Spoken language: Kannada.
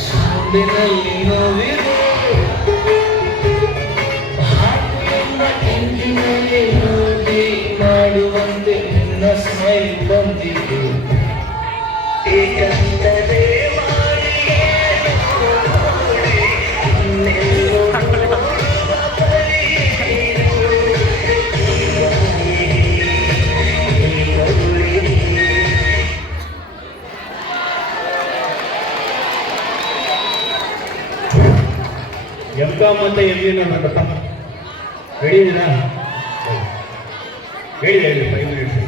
ಸಾಂಬಿನಲ್ಲಿ ನೋವಿದೆ ಹಾಗೆಲ್ಲ ಎಂದಿನಲ್ಲಿ ನೋಡಿ ಮಾಡುವಂತೆ ನಿನ್ನ ಸ್ಮೈಲ್ ಬಂದಿದೆ ಏಕಂತದೇ ಎಂ.ಕಾಮ್ ಮತ್ತೆ ಎಂ.ಬಿ ನೋಡಪ್ಪ ರೆಡಿ ಇದೀರಾ ಹೇಳಿ 5 ಮಿನಿಟ್ಸ್